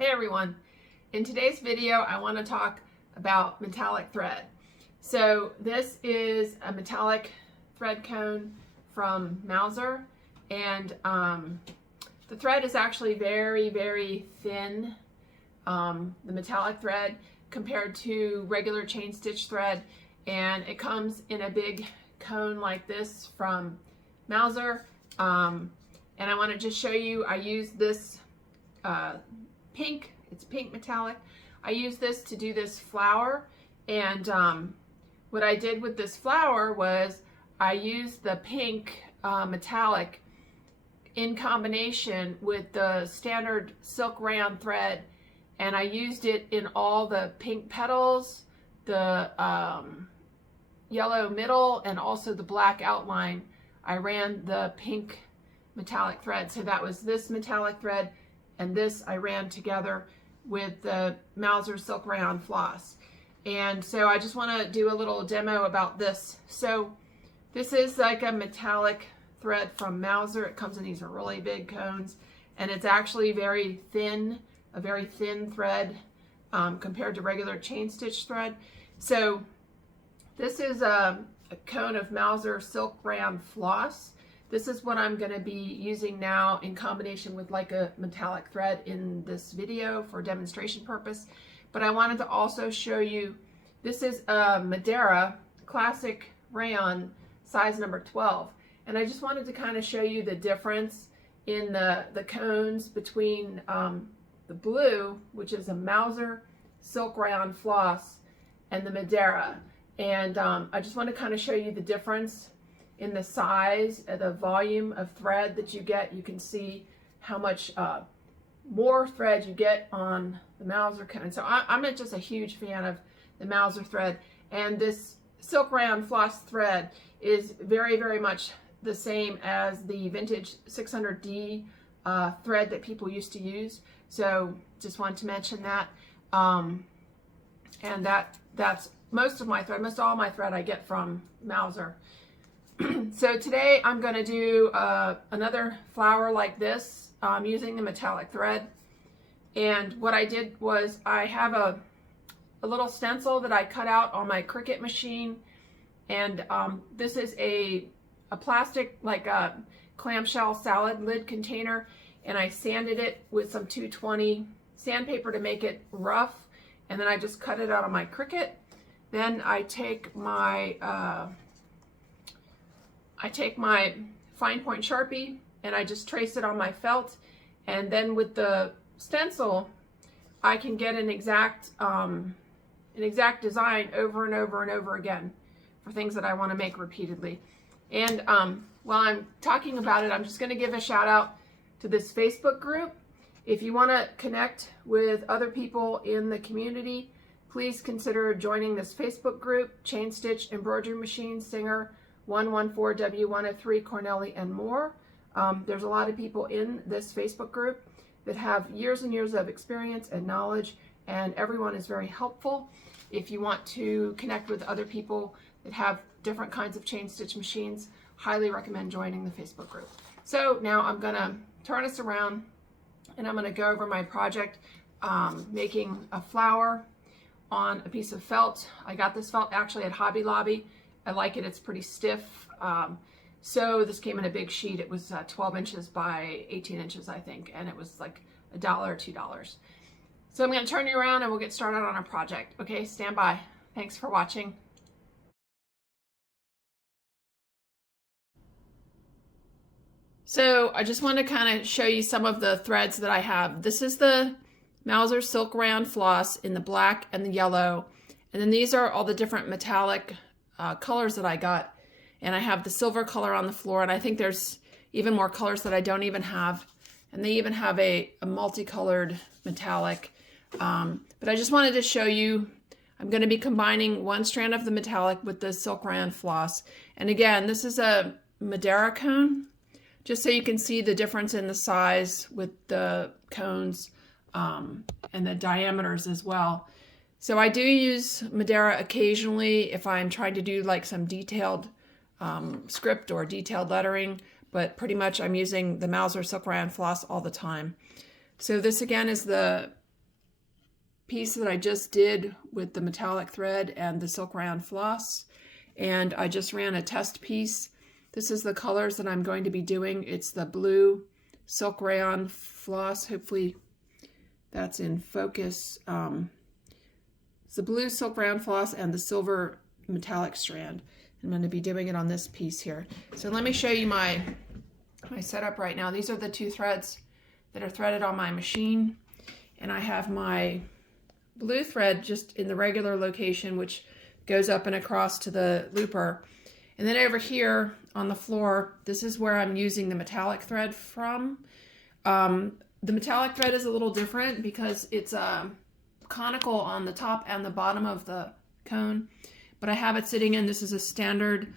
Hey everyone, in today's video I want to talk about metallic thread. So this is a metallic thread cone from Mauzer, and the thread is actually very thin, the metallic thread, compared to regular chain stitch thread, and it comes in a big cone like this from Mauzer. And I want to just show you, I use this it's pink metallic. I use this to do this flower, and what I did with this flower was I used the pink metallic in combination with the standard silk rayon thread, and I used it in all the pink petals, the yellow middle, and also the black outline. I ran the pink metallic thread, so that was this metallic thread, and this I ran together with the Mauzer Silk Rayon Floss. And so I just want to do a little demo about this. So this is like a metallic thread from Mauzer. It comes in these really big cones, and it's actually very thin, a very thin thread compared to regular chain stitch thread. So this is a cone of Mauzer Silk Rayon Floss. This is what I'm going to be using now in combination with like a metallic thread in this video for demonstration purpose. But I wanted to also show you, this is a Madeira classic rayon size number 12. And I just wanted to kind of show you the difference in the cones between the blue, which is a Mauzer Silk Rayon Floss, and the Madeira. And I just want to kind of show you the difference in the size, the volume of thread that you get. You can see how much more thread you get on the Mauzer cone. So I'm just a huge fan of the Mauzer thread, and this Silk Rayon Floss thread is very much the same as the vintage 600D thread that people used to use. So just wanted to mention that. And that's most of my thread, most all my thread I get from Mauzer. So today I'm going to do another flower like this using the metallic thread. And what I did was I have a little stencil that I cut out on my Cricut machine, and this is a plastic, like a clamshell salad lid container, and I sanded it with some 220 sandpaper to make it rough, and then I just cut it out on my Cricut. Then I take my fine point Sharpie and I just trace it on my felt, and then with the stencil I can get an exact design over and over again for things that I want to make repeatedly. And while I'm talking about it, I'm just going to give a shout out to this Facebook group. If you want to connect with other people in the community, please consider joining this Facebook group, Chain Stitch Embroidery Machine Singer 114W103 Cornelli and more. There's a lot of people in this Facebook group that have years and years of experience and knowledge, and everyone is very helpful. If you want to connect with other people that have different kinds of chain stitch machines, highly recommend joining the Facebook group. So now I'm gonna turn this around and I'm gonna go over my project, making a flower on a piece of felt. I got this felt actually at Hobby Lobby. I like it, it's pretty stiff. So this came in a big sheet. It was 12 inches by 18 inches, I think, and it was like $1 or $2. So I'm gonna turn you around and we'll get started on our project. Okay, stand by. Thanks for watching. So I just want to kind of show you some of the threads that I have. This is the Mauzer Silk Rayon Floss in the black and the yellow. And then these are all the different metallic colors that I got. And I have the silver color on the floor, and I think there's even more colors that I don't even have. And they even have a multicolored metallic. But I just wanted to show you, I'm going to be combining one strand of the metallic with the Silk Rayon Floss. And again, this is a Madeira cone, just so you can see the difference in the size with the cones and the diameters as well. So I do use Madeira occasionally if I'm trying to do like some detailed script or detailed lettering, but pretty much I'm using the Mauzer Silk Rayon Floss all the time. So this again is the piece that I just did with the metallic thread and the Silk Rayon Floss, and I just ran a test piece. This is the colors that I'm going to be doing. It's the blue Silk Rayon Floss. Hopefully that's in focus. It's the blue Silk Rayon Floss and the silver metallic strand. I'm going to be doing it on this piece here. So let me show you my setup right now. These are the two threads that are threaded on my machine, and I have my blue thread just in the regular location, which goes up and across to the looper. And then over here on the floor, this is where I'm using the metallic thread from. The metallic thread is a little different because it's conical on the top and the bottom of the cone, but I have it sitting in, this is a standard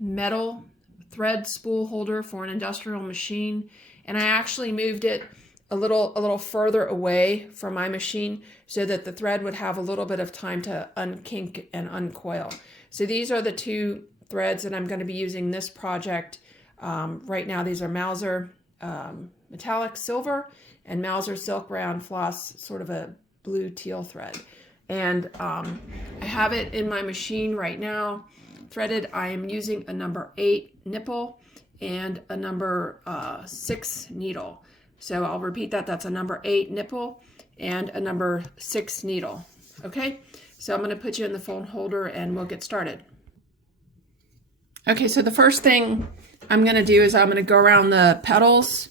metal thread spool holder for an industrial machine, and I actually moved it a little further away from my machine so that the thread would have a little bit of time to unkink and uncoil. So these are the two threads that I'm going to be using this project. Right now these are Mauzer metallic silver and Mauzer Silk Rayon Floss, sort of a blue teal thread. And I have it in my machine right now threaded. I am using a number 8 nipple and a number 6 needle. So I'll repeat that. That's a number 8 nipple and a number 6 needle. Okay, so I'm going to put you in the phone holder and we'll get started. Okay, so the first thing I'm going to do is I'm going to go around the petals,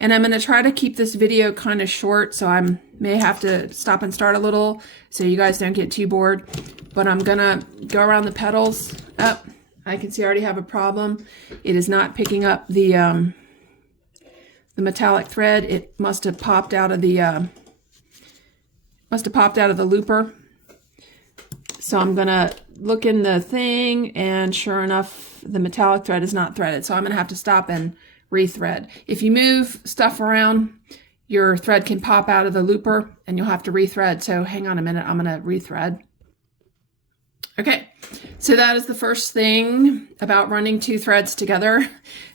and I'm going to try to keep this video kind of short, so I may have to stop and start a little so you guys don't get too bored. But I'm going to go around the petals. Oh, I can see I already have a problem. It is not picking up the metallic thread. It must have popped out of the looper. So I'm going to look in the thing, and sure enough, the metallic thread is not threaded. So I'm going to have to stop and rethread. If you move stuff around, your thread can pop out of the looper and you'll have to rethread. So hang on a minute, I'm going to rethread. Okay, so that is the first thing about running two threads together,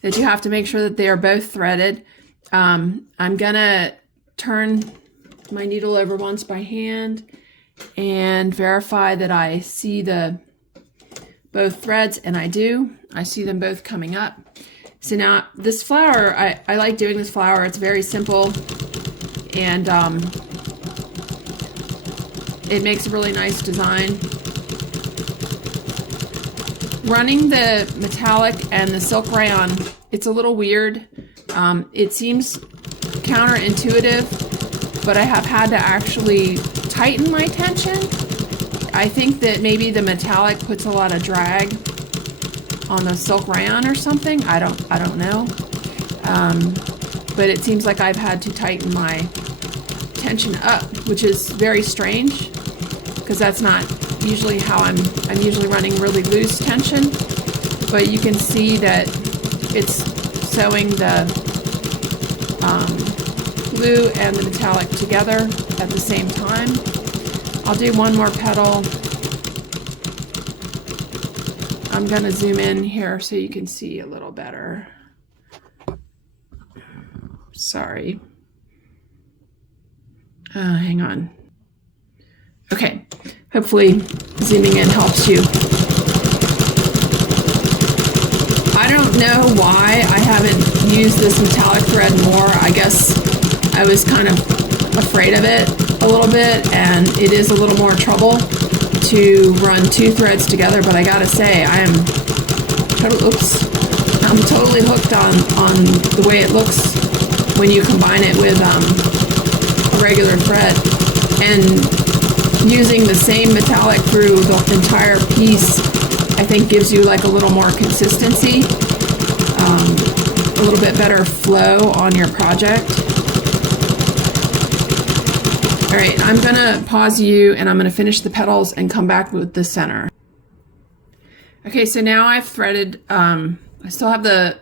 that you have to make sure that they are both threaded. I'm going to turn my needle over once by hand and verify that I see both threads, and I do. I see them both coming up. So now this flower, I like doing this flower. It's very simple, and it makes a really nice design. Running the metallic and the silk rayon, it's a little weird. It seems counterintuitive, but I have had to actually tighten my tension. I think that maybe the metallic puts a lot of drag on the silk rayon or something. I don't know. But it seems like I've had to tighten my tension up, which is very strange because that's not usually how I'm usually running really loose tension. But you can see that it's sewing the blue and the metallic together at the same time. I'll do one more petal. I'm going to zoom in here so you can see a little better. Sorry. Hang on. Okay, hopefully zooming in helps you. I don't know why I haven't used this metallic thread more. I guess I was kind of afraid of it a little bit, and it is a little more trouble to run two threads together, but I gotta say I'm totally hooked on the way it looks when you combine it with a regular thread. And using the same metallic through the entire piece, I think gives you like a little more consistency, a little bit better flow on your project. All right, I'm gonna pause you and I'm gonna finish the petals and come back with the center. Okay, so now I've threaded, I still have the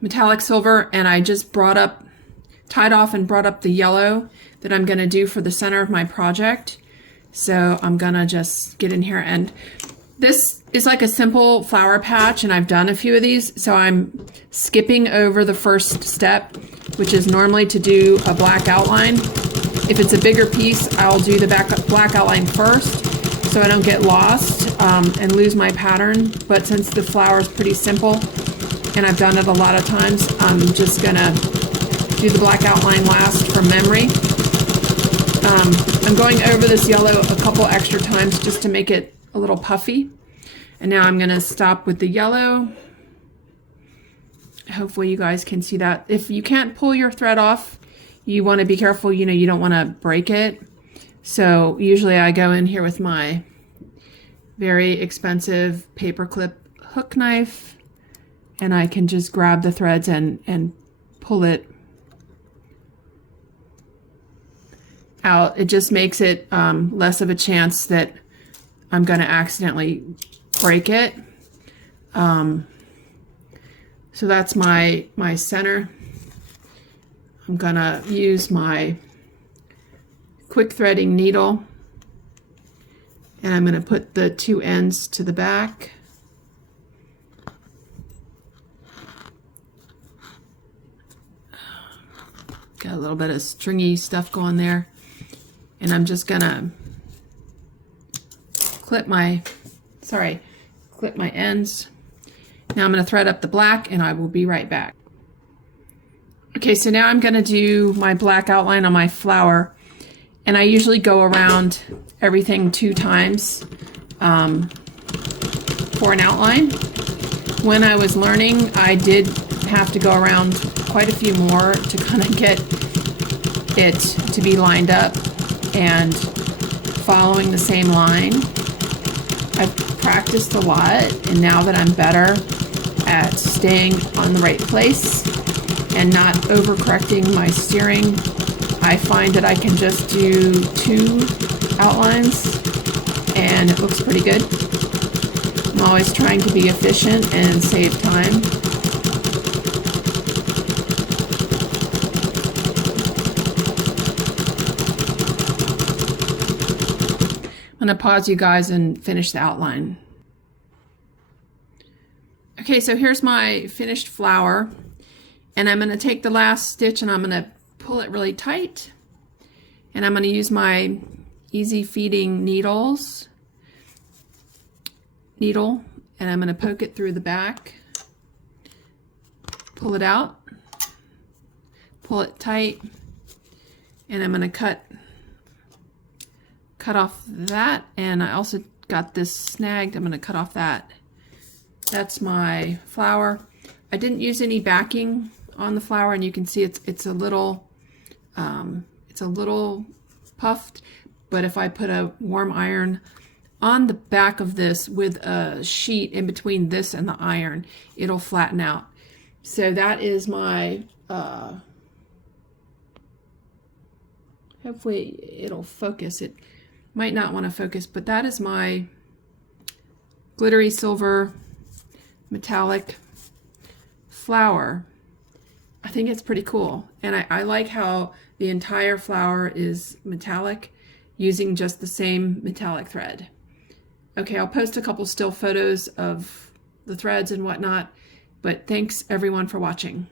metallic silver, and I just tied off and brought up the yellow that I'm gonna do for the center of my project. So I'm gonna just get in here, and this is like a simple flower patch, and I've done a few of these, so I'm skipping over the first step, which is normally to do a black outline. If it's a bigger piece, I'll do the black outline first so I don't get lost and lose my pattern. But since the flower is pretty simple and I've done it a lot of times, I'm just gonna do the black outline last from memory. I'm going over this yellow a couple extra times just to make it a little puffy. And now I'm gonna stop with the yellow. Hopefully you guys can see that. If you can't pull your thread off, you want to be careful, you know, you don't want to break it. So usually I go in here with my very expensive paperclip hook knife and I can just grab the threads and pull it out. It just makes it less of a chance that I'm going to accidentally break it. So that's my center. I'm gonna use my quick threading needle and I'm gonna put the two ends to the back. Got a little bit of stringy stuff going there. And I'm just gonna clip my ends. Now I'm going to thread up the black and I will be right back. Okay, so now I'm going to do my black outline on my flower, and I usually go around everything 2 times for an outline. When I was learning, I did have to go around quite a few more to kind of get it to be lined up and following the same line. I've practiced a lot, and now that I'm better at staying on the right place and not overcorrecting my steering, I find that I can just do 2 outlines and it looks pretty good. I'm always trying to be efficient and save time. I'm going to pause you guys and finish the outline. Okay, so here's my finished flower, and I'm going to take the last stitch and I'm going to pull it really tight, and I'm going to use my easy feeding needle, and I'm going to poke it through the back, pull it out, pull it tight, and I'm going to cut off that, and I also got this snagged. I'm going to cut off that. That's my flower. I didn't use any backing on the flower, and you can see it's a little puffed, but if I put a warm iron on the back of this with a sheet in between this and the iron, it'll flatten out. So that is my hopefully it'll focus. It might not want to focus, but that is my glittery silver metallic flower. I think it's pretty cool, and I like how the entire flower is metallic using just the same metallic thread. Okay, I'll post a couple still photos of the threads and whatnot, but thanks everyone for watching.